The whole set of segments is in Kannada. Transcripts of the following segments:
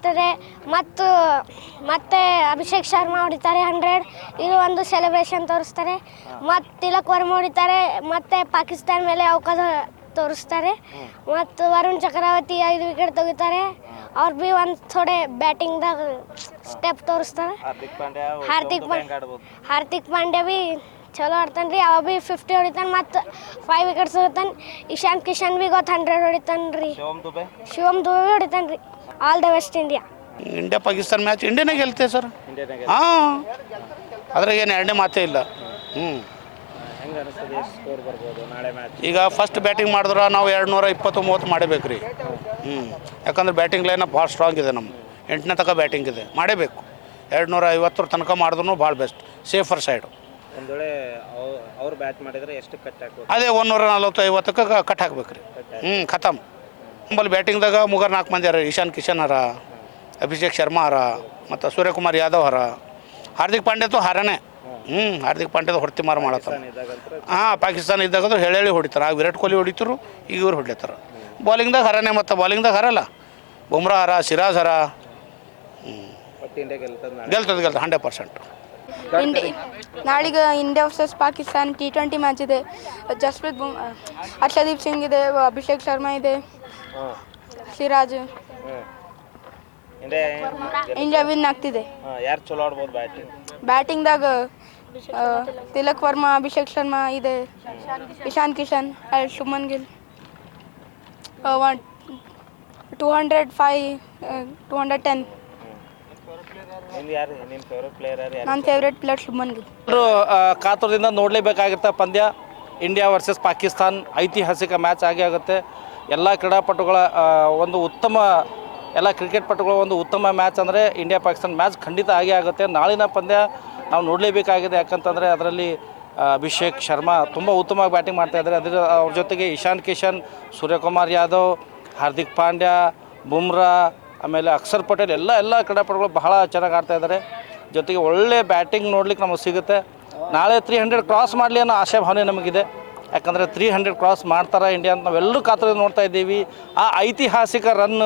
ಇರ್ತದೆ. ಮತ್ತೆ ಅಭಿಷೇಕ್ ಶರ್ಮಾ ಹೊಡಿತಾರೆ 100. ಇದು ಒಂದು ಸೆಲೆಬ್ರೇಷನ್ ತೋರಿಸ್ತಾರೆ. ಮತ್ತು ತಿಲಕ್ ವರ್ಮಾ ಹೊಡಿತಾರೆ. ಮತ್ತು ಪಾಕಿಸ್ತಾನ ಮೇಲೆ ಅವಕಾಶ ತೋರಿಸ್ತಾರೆ. ಮತ್ತು ವರುಣ್ ಚಕ್ರವರ್ತಿ 5 ವಿಕೆಟ್ ತೆಗಿತಾರೆ. ಅವ್ರು ಭೀ ಒಂದು ಥೋಡೆ ಬ್ಯಾಟಿಂಗ್ದಾಗ ಸ್ಟೆಪ್ ತೋರಿಸ್ತಾರೆ. ಹಾರ್ದಿಕ್ ಪಾಂಡ್ಯ ಭೀ ಚಲೋ ಆಡ್ತಾನೆ ರೀ. ಅವ ಭೀ 50 ಹೊಡಿತಾನೆ ಮತ್ತು 5 ವಿಕೆಟ್ಸ್ ಹೊಡಿತಾನೆ. ಇಶಾನ್ ಕಿಶನ್ ಭೀ 100 ಹೊಡಿತಾನೆ ರೀ. ಶಿವಮ್ ದುಬೆ ಭೀ ಹೊಡಿತಾನೆ ರೀ. All the best India. India Pakistan match ಇಂಡಿಯಾನೇ ಗೆಲ್ತೆ ಸರ್. ಹಾಂ, ಅದ್ರಾಗ ಏನು ಎರಡನೇ ಮಾತೇ ಇಲ್ಲ. ಈಗ ಫಸ್ಟ್ ಬ್ಯಾಟಿಂಗ್ ಮಾಡಿದ್ರೆ ನಾವು 220-30 ಮಾಡಬೇಕು ರೀ. ಯಾಕಂದ್ರೆ ಬ್ಯಾಟಿಂಗ್ ಲೈನಪ್ ಭಾಳ ಸ್ಟ್ರಾಂಗ್ ಇದೆ. ನಮ್ಮ 8ನೇ ತನಕ ಬ್ಯಾಟಿಂಗ್ ಇದೆ, ಮಾಡಬೇಕು. 250 ತನಕ ಮಾಡಿದ್ರು ಭಾಳ ಬೆಸ್ಟ್, ಸೇಫರ್ ಸೈಡು. ಒಂದು ವೇಳೆ ಅವ್ರು ಬ್ಯಾಟ್ ಮಾಡಿದರೆ ಎಷ್ಟು ಕಟ್ ಹಾಕಬೇಕು? ಅದೇ 140-50ಕ್ಕೆ ಕಟ್ ಹಾಕ್ಬೇಕು ರೀ. ಖತಮ್. ನಮ್ಮಲ್ಲಿ ಬ್ಯಾಟಿಂಗ್ದಾಗ 3-4 ಮಂದಿ ಅರ. ಇಶಾನ್ ಕಿಶನ್ ಹರ, ಅಭಿಷೇಕ್ ಶರ್ಮಾ ಹರ, ಮತ್ತು ಸೂರ್ಯಕುಮಾರ್ ಯಾದವ್ ಹರ. ಹಾರ್ದಿಕ್ ಪಾಂಡ್ಯದ್ದು ಹಾರನೇ. ಹಾರ್ದಿಕ್ ಪಾಂಡ್ಯದ ಹೊಡ್ತಿ ಮಾರು ಮಾಡತ್ತಾರ. ಪಾಕಿಸ್ತಾನ ಇದ್ದಾಗ ಹೇಳಿ ಹೊಡಿತಾರೆ. ಆಗ ವಿರಾಟ್ ಕೊಹ್ಲಿ ಹೊಡಿತರು, ಈಗ ಇವ್ರು ಹೊಡಿತಾರೆ. ಬಾಲಿಂಗ್ದಾಗ ಹರನೇ, ಮತ್ತು ಬಾಲಿಂಗ್ದಾಗ ಹರಲ್ಲ. ಬುಮ್ರಾ ಹರ, ಸಿರಾಜ್ ಹರ. ಗೆಲ್ತದೆ 100%. ನಾಳಿಗೆ India versus Pakistan T20 match ಇದೆ. ಜಸ್ಪ್ರೀತ್ ಹರ್ಷದೀಪ್ ಸಿಂಗ್ ಇದೆ, ಅಭಿಷೇಕ್ ಶರ್ಮಾ ಇದೆ, ಸಿರಾಜ್. ಇಂಡಿಯಾ ವಿನ್ ಆಗ್ತಿದೆ. ಯಾರು ಚಲೋ ಆಡ್ಬೋದು ಬ್ಯಾಟಿಂಗ್ದಾಗ ತಿಲಕ್ ವರ್ಮಾ, ಅಭಿಷೇಕ್ ಶರ್ಮಾ ಇದೆ, ಇಶಾನ್ ಕಿಶನ್, ಶುಭ್ಮನ್ ಗಿಲ್. 205, 210. ನನ್ನ ಫೇವ್ರೇಟ್ ಪ್ಲೇಯರ್ ಶುಭ್ಮನ್ ಗಿಲ್. ಕಾತುರದಿಂದ ನೋಡಲೇಬೇಕಾಗಿರ್ತ ಪಂದ್ಯ ಇಂಡಿಯಾ ವರ್ಸಸ್ ಪಾಕಿಸ್ತಾನ್. ಐತಿಹಾಸಿಕ ಮ್ಯಾಚ್ ಆಗೇ ಆಗುತ್ತೆ. ಎಲ್ಲ ಕ್ರೀಡಾಪಟುಗಳ ಒಂದು ಉತ್ತಮ, ಎಲ್ಲ ಕ್ರಿಕೆಟ್ ಪಟುಗಳ ಒಂದು ಉತ್ತಮ ಮ್ಯಾಚ್ ಅಂದರೆ ಇಂಡಿಯಾ ಪಾಕಿಸ್ತಾನ್ ಮ್ಯಾಚ್ ಖಂಡಿತ ಆಗೇ ಆಗುತ್ತೆ. ನಾಳಿನ ಪಂದ್ಯ ನಾವು ನೋಡಲೇಬೇಕಾಗಿದೆ. ಯಾಕಂತಂದರೆ ಅದರಲ್ಲಿ ಅಭಿಷೇಕ್ ಶರ್ಮಾ ತುಂಬ ಉತ್ತಮವಾಗಿ ಬ್ಯಾಟಿಂಗ್ ಮಾಡ್ತಾಯಿದ್ದಾರೆ. ಅವ್ರ ಜೊತೆಗೆ ಇಶಾನ್ ಕಿಶನ್, ಸೂರ್ಯಕುಮಾರ್ ಯಾದವ್, ಹಾರ್ದಿಕ್ ಪಾಂಡ್ಯ, ಬುಮ್ರಾ, ಆಮೇಲೆ ಅಕ್ಷರ್ ಪಟೇಲ್ ಎಲ್ಲ ಕ್ರೀಡಾಪಟುಗಳು ಬಹಳ ಚೆನ್ನಾಗಿ ಆಡ್ತಾಯಿದ್ದಾರೆ. ಜೊತೆಗೆ ಒಳ್ಳೆ ಬ್ಯಾಟಿಂಗ್ ನೋಡ್ಲಿಕ್ಕೆ ನಮಗೆ ಸಿಗುತ್ತೆ. ನಾಳೆ 300 ಕ್ರಾಸ್ ಮಾಡಲಿ ಅನ್ನೋ ಆಶಾಭಾವನೆ ನಮಗಿದೆ. ಯಾಕಂದರೆ 300 ಕ್ರಾಸ್ ಮಾಡ್ತಾರೆ ಇಂಡಿಯಾ ಅಂತ ನಾವೆಲ್ಲರೂ ಕಾತುರದಿಂದ ನೋಡ್ತಾ ಇದ್ದೀವಿ. ಆ ಐತಿಹಾಸಿಕ ರನ್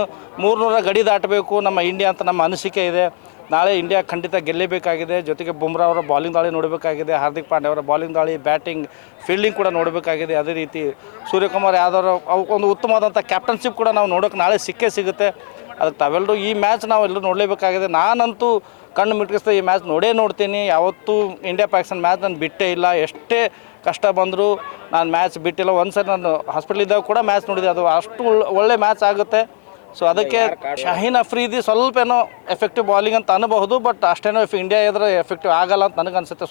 300 ಗಡಿ ದಾಟಬೇಕು ನಮ್ಮ ಇಂಡಿಯಾ ಅಂತ ನಮ್ಮ ಅನಿಸಿಕೆ ಇದೆ. ನಾಳೆ ಇಂಡಿಯಾ ಖಂಡಿತ ಗೆಲ್ಲಬೇಕಾಗಿದೆ. ಜೊತೆಗೆ ಬುಮ್ರಾ ಅವರ ಬಾಲಿಂಗ್ ದಾಳಿ ನೋಡಬೇಕಾಗಿದೆ, ಹಾರ್ದಿಕ್ ಪಾಂಡ್ಯ ಅವರ ಬಾಲಿಂಗ್ ದಾಳಿ, ಬ್ಯಾಟಿಂಗ್, ಫೀಲ್ಡಿಂಗ್ ಕೂಡ ನೋಡಬೇಕಾಗಿದೆ. ಅದೇ ರೀತಿ ಸೂರ್ಯಕುಮಾರ್ ಯಾದವ್ ಒಂದು ಉತ್ತಮವಾದಂಥ ಕ್ಯಾಪ್ಟನ್ಶಿಪ್ ಕೂಡ ನಾವು ನೋಡೋಕೆ ನಾಳೆ ಸಿಗುತ್ತೆ. ಅದಕ್ಕೆ ತಾವೆಲ್ಲರೂ ಈ ಮ್ಯಾಚ್ ನಾವೆಲ್ಲರೂ ನೋಡಲೇಬೇಕಾಗಿದೆ. ನಾನಂತೂ ಕಣ್ಣು ಮಿಟ್ಕಿಸ್ತಾ ಈ ಮ್ಯಾಚ್ ನೋಡ್ತೀನಿ. ಯಾವತ್ತೂ ಇಂಡಿಯಾ ಪಾಕಿಸ್ತಾನ ಮ್ಯಾಚ್ ನಾನು ಬಿಟ್ಟೇ ಇಲ್ಲ. ಎಷ್ಟೇ ಕಷ್ಟ ಬಂದರೂ ನಾನು ಮ್ಯಾಚ್ ಬಿಟ್ಟಿಲ್ಲ. ಒಂದು ಸರಿ ನಾನು ಹಾಸ್ಪಿಟ್ಲಿದ್ದಾಗ ಕೂಡ ಮ್ಯಾಚ್ ನೋಡಿದೆ. ಅದು ಅಷ್ಟು ಒಳ್ಳೆ ಮ್ಯಾಚ್ ಆಗುತ್ತೆ. ಸೊ ಅದಕ್ಕೆ ಶಾಹೀನ್ ಅಫ್ರಿದಿ ಸ್ವಲ್ಪ ಏನೋ ಎಫೆಕ್ಟಿವ್ ಬಾಲಿಂಗ್ ಅಂತ ಅನ್ನಬಹುದು. ಬಟ್ ಅಷ್ಟೇನೋ ಇಂಡಿಯಾ ಎದುರು ಎಫೆಕ್ಟಿವ್ ಆಗಲ್ಲ ಅಂತ ನನಗನ್ಸುತ್ತೆ.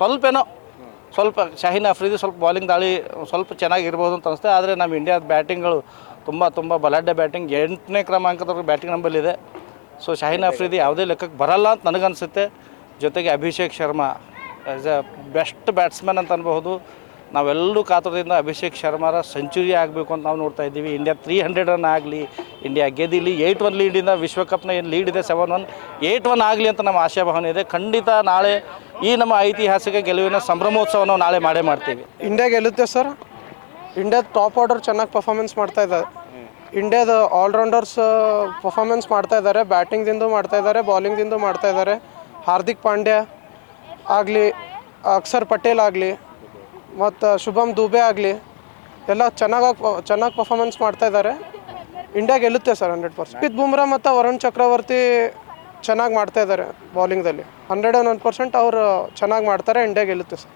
ಸ್ವಲ್ಪ ಶಾಹೀನ್ ಅಫ್ರಿದಿ ಸ್ವಲ್ಪ ಬಾಲಿಂಗ್ ದಾಳಿ ಸ್ವಲ್ಪ ಚೆನ್ನಾಗಿರ್ಬೋದು ಅಂತ ಅನಿಸುತ್ತೆ. ಆದರೆ ನಮ್ಮ ಇಂಡಿಯಾದ ಬ್ಯಾಟಿಂಗ್ಗಳು ತುಂಬ ಬಲಾಢ್ಯ ಬ್ಯಾಟಿಂಗ್. 8ನೇ ಕ್ರಮಾಂಕದವ್ರಿಗೆ ಬ್ಯಾಟಿಂಗ್ ನಂಬಲ್ಲಿದೆ. ಸೊ ಶಾಹೀನ್ ಅಫ್ರಿದಿ ಯಾವುದೇ ಲೆಕ್ಕಕ್ಕೆ ಬರಲ್ಲ ಅಂತ ನನಗನ್ಸುತ್ತೆ. ಜೊತೆಗೆ Abhishek Sharma as a best batsman ಅಂತ ಅನ್ಬಹುದು. ನಾವೆಲ್ಲರೂ ಕಾತುರದಿಂದ ಅಭಿಷೇಕ್ ಶರ್ಮಾರ ಸೆಂಚುರಿ ಆಗಬೇಕು ಅಂತ ನಾವು ನೋಡ್ತಾ ಇದ್ದೀವಿ. ಇಂಡಿಯಾ 300 ರನ್ ಆಗಲಿ, ಇಂಡಿಯಾ ಗೆದ್ದಿಲಿ. 8-1 ಲೀಡಿಂದ ವಿಶ್ವಕಪ್ನ ಏನು ಲೀಡ್ ಇದೆ 7-1, 8-1 ಆಗಲಿ ಅಂತ ನಮ್ಮ ಆಶಾಭಾವನೆ ಇದೆ. ಖಂಡಿತ ನಾಳೆ ಈ ನಮ್ಮ ಐತಿಹಾಸಿಕ ಗೆಲುವಿನ ಸಂಭ್ರಮೋತ್ಸವವನ್ನು ನಾಳೆ ಮಾಡ್ತೀವಿ. ಇಂಡಿಯಾ ಗೆಲ್ಲುತ್ತೆ ಸರ್. ಇಂಡಿಯಾದ ಟಾಪ್ ಆರ್ಡರ್ ಚೆನ್ನಾಗಿ ಪರ್ಫಾರ್ಮೆನ್ಸ್ ಮಾಡ್ತಾ ಇದ್ದಾರೆ. ಇಂಡಿಯಾದ ಆಲ್ರೌಂಡರ್ಸ್ ಪರ್ಫಾರ್ಮೆನ್ಸ್ ಮಾಡ್ತಾ ಇದ್ದಾರೆ. ಬ್ಯಾಟಿಂಗ್ದಿಂದ ಮಾಡ್ತಾ ಇದ್ದಾರೆ, ಬಾಲಿಂಗ್ದಿಂದ ಮಾಡ್ತಾ ಇದ್ದಾರೆ. ಹಾರ್ದಿಕ್ ಪಾಂಡ್ಯ ಆಗಲಿ, ಅಕ್ಷರ್ ಪಟೇಲ್ ಆಗಲಿ, ಮತ್ತು ಶುಭಮ್ ದುಬೆ ಆಗಲಿ, ಎಲ್ಲ ಚೆನ್ನಾಗಿ ಪರ್ಫಾರ್ಮೆನ್ಸ್ ಮಾಡ್ತಾ ಇದ್ದಾರೆ. ಇಂಡಿಯಾ ಗೆಲ್ಲುತ್ತೆ ಸರ್ 100%. ಬುಮ್ರಾ ಮತ್ತು ವರುಣ್ ಚಕ್ರವರ್ತಿ ಚೆನ್ನಾಗಿ ಮಾಡ್ತಾ ಇದ್ದಾರೆ ಬಾಲಿಂಗ್ದಲ್ಲಿ. 101% ಅವರು ಚೆನ್ನಾಗಿ ಮಾಡ್ತಾರೆ. ಇಂಡಿಯಾ ಗೆಲ್ಲುತ್ತೆ ಸರ್.